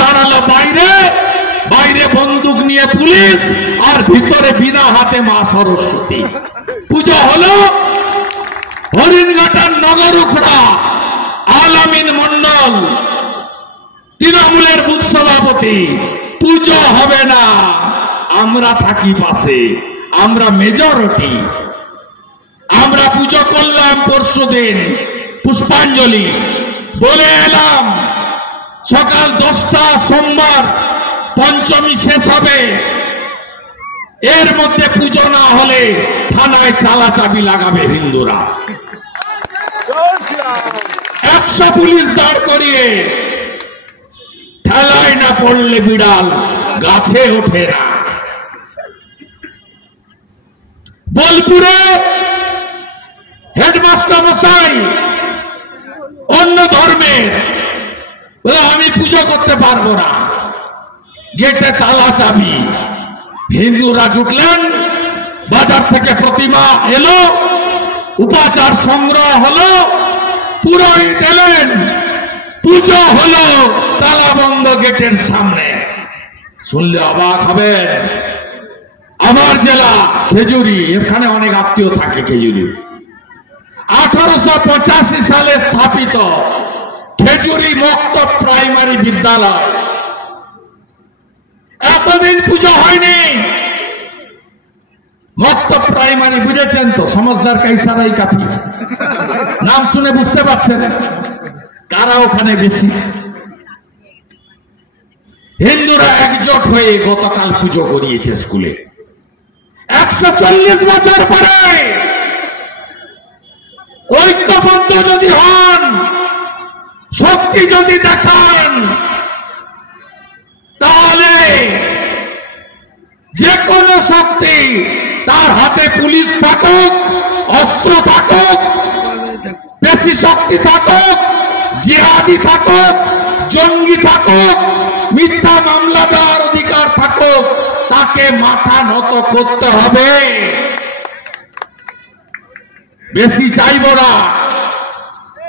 দাঁড়ালো বাইরে, বাইরে বন্দুক নিয়ে পুলিশ, আর ভিতরে বিনা হাতে মা সরস্বতী। পুজো হলো। হরিণঘাটার নগর উখড়া আলামিন মন্ডল তৃণমূলের বুথ সভাপতি, পুজো হবে না, আমরা থাকি পাশে, আমরা মেজরিটি। আমরা পুজো করলাম পরশুদিন, পুষ্পাঞ্জলি বলে এলাম। সকাল 10টা সোমবার পঞ্চমী শেষ হবে, এর মধ্যে পুজো না হলে থানায় চালা চাবি লাগাবে হিন্দুরা। 100 পুলিশ দাঁড় করিয়ে, ঠেলায় না পড়লে বিড়াল গাছে ওঠে না। বোলপুরে হেডমাস্টার মশাই অন্য ধর্মের, আমি পুজো করতে পারবো না, গেটে তালা চাবি। হিন্দুরা জুটলেন, বাজার থেকে প্রতিমা এলো, উপাচার সংগ্রহ হলো, পুরোহিত এলেন, পুজো হলো তালা বন্ধ গেটের সামনে। শুনলে অবাক হবেন, আমার জেলা খেজুরি, এখানে অনেক আত্মীয় থাকে খেজুরি। 1885 সালে স্থাপিত খেজুরি মক্তব প্রাইমারি বিদ্যালয়, এতদিন পুজো হয়নি। মক্তব প্রাইমারি বুঝেছেন তো, সমজদার কা ইশারাই কাফি। নাম শুনে বুঝতে পারছেন কারা ওখানে বেশি। হিন্দুরা একজোট হয়ে গতকাল পুজো করিয়েছে স্কুলে। 140 বছর পরে ঐক্যবদ্ধ যদি হন, শক্তি যদি দেখান, তাহলে যে কোনো শক্তি, তার হাতে পুলিশ থাকুক, অস্ত্র থাকুক, বেশি শক্তি থাকুক, জিহাদি থাকুক, জঙ্গি থাকুক, মিথ্যা মামলা দেওয়ার অধিকার থাকুক, তাকে মাথা নত করতে হবে। বেশি চাইব না।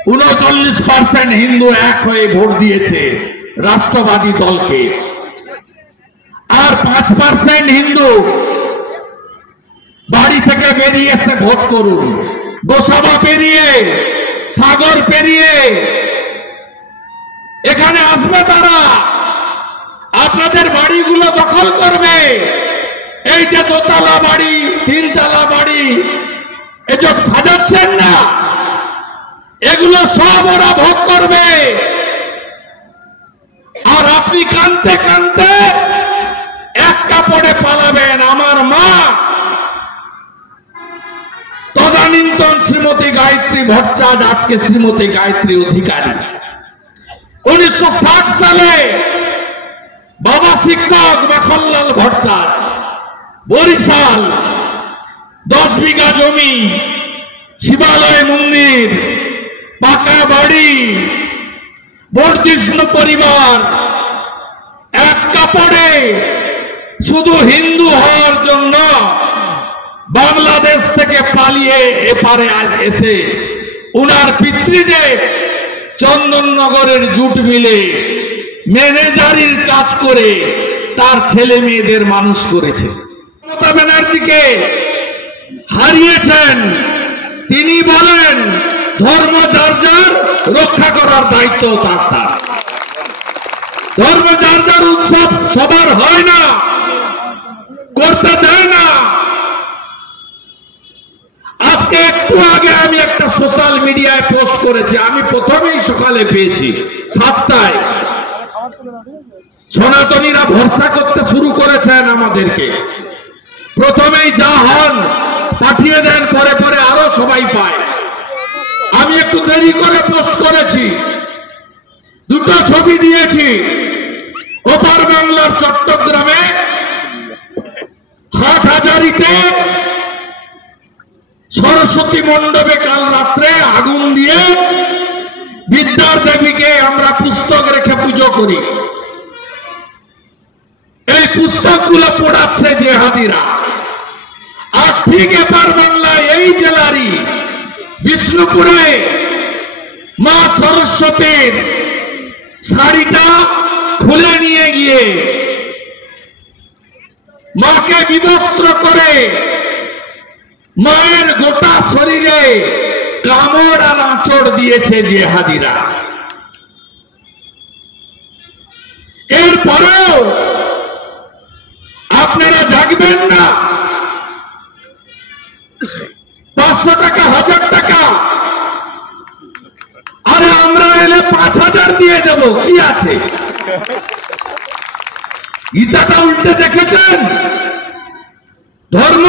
39% হিন্দু এক হয়ে ভোট দিয়েছে রাষ্ট্রবাদী দলকে, আর 5% হিন্দু বাড়ি থেকে বেরিয়ে এসে ভোট করুন। গোসাবা পেরিয়ে, সাগর পেরিয়ে এখানে আসবে তারা, আপনাদের বাড়িগুলো দখল করবে। এই যে দোতলা বাড়ি, 3তলা বাড়ি এসব সাজাচ্ছেন না, এগুলো সব ওরা ভোগ করবে। আর আপনি কাঁদতে কাঁদতে এক কাপড়ে পালাবেন। আমার মা তদানীন্তন শ্রীমতী গায়ত্রী ভট্টাচার্য, আজকে শ্রীমতী গায়ত্রী অধিকারী, 1960 সালে বাবা শিক্ষক মাখনলাল ভট্টাচার্য, বরিশাল, 10 বিঘা জমি, শিবালয় মন্দির, পাকা বাড়ি, বর্ধিষ্ণু পরিবার, এক কাপড়ে শুধু হিন্দু হওয়ার জন্য বাংলাদেশ থেকে পালিয়ে এপারে আজ এসে উনার পিতৃদেব চন্দননগরের জুট মিলে ম্যানেজারির কাজ করে তার ছেলে মেয়েদের মানুষ করেছে। মমতা ব্যানার্জিকে হারিয়েছেন, তিনি বলেন ধর্ম যার যার, রক্ষা করার দায়িত্ব তার তার। ধর্ম যার যার উৎসব সবার হয় না, করতে দেয় না। আজকে একটু আগে আমি একটা সোশ্যাল মিডিয়ায় পোস্ট করেছি, আমি প্রথমেই সকালে পেয়েছি 7টায়। সনাতনীরা ভরসা করতে শুরু করেছেন আমাদেরকে, প্রথমেই যা হন পাঠিয়ে দেন, পরে পরে আরো সবাই পায়। আমি একটু দেরি করে পোস্ট করেছি, দুটো ছবি দিয়েছি। ওপার বাংলার চট্টগ্রামে হাটহাজারীতে সরস্বতী মণ্ডপে কাল রাত্রে আগুন দিয়ে বিদ্যার দেবীকে আমরা পুস্তক রেখে পুজো করি। এই পুস্তকগুলো পড়াচ্ছে জেহাদিরা। আর ঠিক এপার বাংলায় এই জেলারই বিষ্ণুপুরে মা সরস্বতীর শাড়িটা খুলে নিয়ে দিয়ে মাকে বিবস্ত্র করে মায়ের গোটা শরীরে কামড় আর আঁচড় দিয়েছে জিহাদিরা। এরপরেও আপনারা জাগবেন না? 500 টাকা, 1000 টাকা, আরে আমরা এলে 5000 দিয়ে দেব, কি আছে? গীতাটা উল্টে দেখেছেন? ধর্ম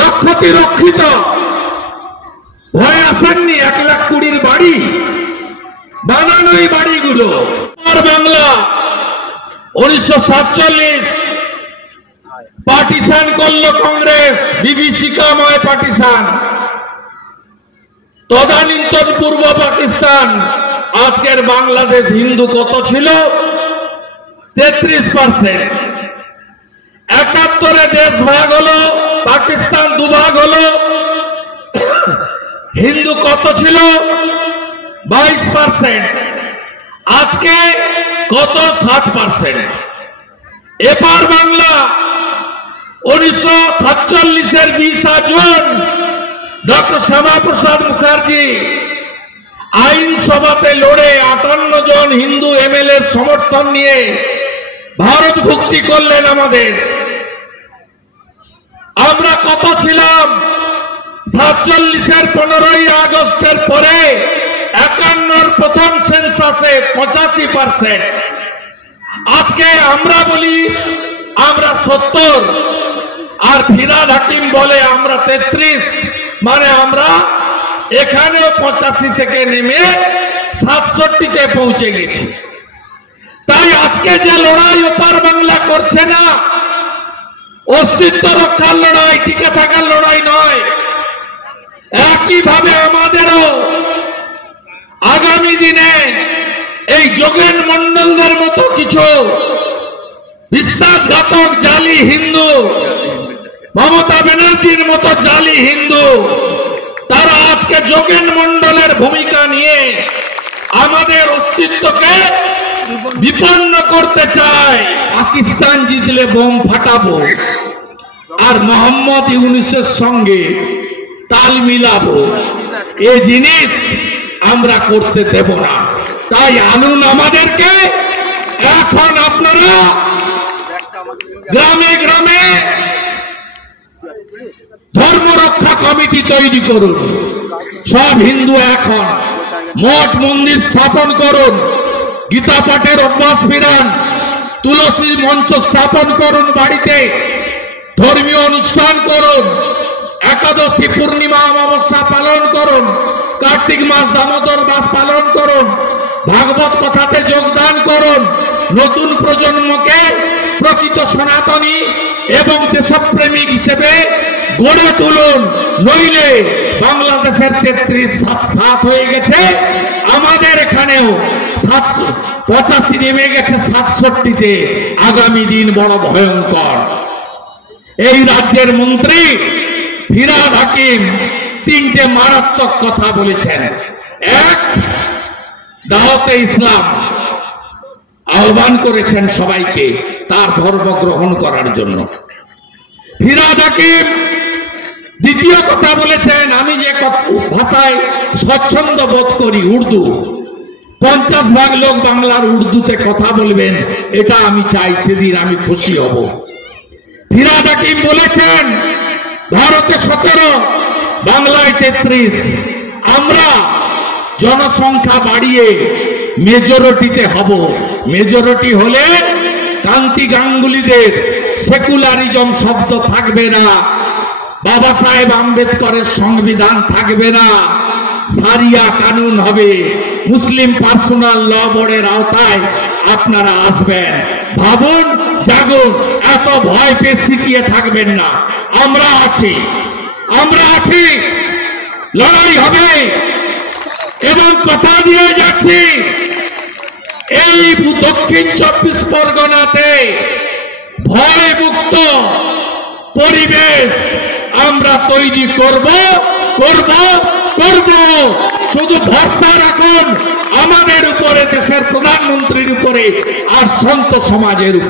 রক্ষতি রক্ষিত। ভয় আসেননি? 1,20,000 বাড়ি বানানো, এই বাড়িগুলো। আর বাংলা 1947 পার্টিশন করলো কংগ্রেস, বিভীষিকাময় পার্টিশন। তদানীন্তন পূর্ব পাকিস্তান, আজকের বাংলাদেশ হিন্দু কত ছিল? 33%। 71-এ দেশ ভাগ হলো, পাকিস্তান দুভাগ হলো, হিন্দু কত ছিল? 22%। আজকে কত? 60%। এপার বাংলা 1947-এর 20 জুন ডক্টর শ্যামাপ্রসাদ মুখার্জি আইনসভাতে লড়ে 58 জন হিন্দু এমএলএর সমর্থন নিয়ে ভারত ভুক্তি করলেন আমাদের। আমরা কত ছিলাম? 47-এর 15ই আগস্টের পরে 51-র প্রথম সেন্সাসে 85%। আজকে আমরা বলি আমরা 70, আর ফিরহাদ হাকিম বলে আমরা 33, মানে আমরা এখানেও 85 থেকে নেমে 67-তে পৌঁছে গেছি। তাই আজকে যে লড়াই ওপার বাংলা করছে না, অস্তিত্ব রক্ষার লড়াই, টিকে থাকার লড়াই নয়। একইভাবে আমাদেরও আগামী দিনে এই যোগেন মন্ডলদের মতো কিছু বিশ্বাসঘাতক জালি হিন্দু, মমতা ব্যানার্জির মতো জালি হিন্দু, তারা আজকে যোগেন মন্ডলের ভূমিকা নিয়ে আমাদের অস্তিত্বকে বিপন্ন করতে চায়। পাকিস্তান জিতলে বোম ফাটাবো আর মোহাম্মদ ইউনূসের সঙ্গে তাল মিলাবো, এই জিনিস আমরা করতে দেব না। তাই আনুন আমাদেরকে। এখন আপনারা গ্রামে গ্রামে ধর্ম রক্ষা কমিটি তৈরি করুন। সব হিন্দু এখন মঠ মন্দির স্থাপন করুন, গীতা পাঠের অভ্যাস ফিরান, তুলসী মঞ্চ স্থাপন করুন, বাড়িতে ধর্মীয় অনুষ্ঠান করুন, একাদশী পূর্ণিমা অমাবস্যা পালন করুন, কার্তিক মাস দামোদর মাস পালন করুন, ভাগবত কথাতে যোগদান করুন, নতুন প্রজন্মকে প্রকৃত সনাতনী এবং দেশপ্রেমিক হিসেবে গড়ে তুলুন। নইলে বাংলাদেশের 33-7 হয়ে গেছে, আমাদের এখানেও 85 নেমে গেছে 67-তে। আগামী দিন বড় ভয়ঙ্কর। এই রাজ্যের মন্ত্রী ফিরহাদ হাকিম 3টে মারাত্মক কথা বলেছেন। এক, দাওয়াতে ইসলাম আহ্বান করেছেন সবাইকে তার ধর্ম গ্রহণ করার জন্য। ফিরহাদ হাকিম দ্বিতীয় কথা বলেছেন, আমি যে ভাষায় স্বচ্ছন্দ বোধ করি, উর্দু, 50 ভাগ লোক বাংলার উর্দুতে কথা বলবেন, এটা আমি চাই, সেদিন আমি খুশি হব। ফিরহাদ হাকিম বলেছেন ভারতে 17, বাংলায় 33। আমরা জনসংখ্যা বাড়িয়ে মেজরিটিতে হব। মেজরিটি হলে কান্তি গাঙ্গুলিদের সেকুলারিজম শব্দ থাকবে না, বাবা সাহেব আম্বেদকরের সংবিধান থাকবে না, সারিয়া কানুন হবে, মুসলিম পার্সোনাল ল বোর্ডের আওতায় আপনারা আসবেন। ভাবুন, জাগুন, এত ভয় পেয়ে সিটিয়ে থাকবেন না। আমরা আছি, আমরা আছি, লড়াই হবে এবং কথা দিয়ে যাচ্ছি এই দক্ষিণ 24 পরগনাতে ভয় মুক্ত পরিবেশ আমরা তৈরি করব। শুধু ভরসা রাখুন আমাদের উপরে, দেশের প্রধানমন্ত্রীর উপরে আর সন্ত সমাজের উপরে।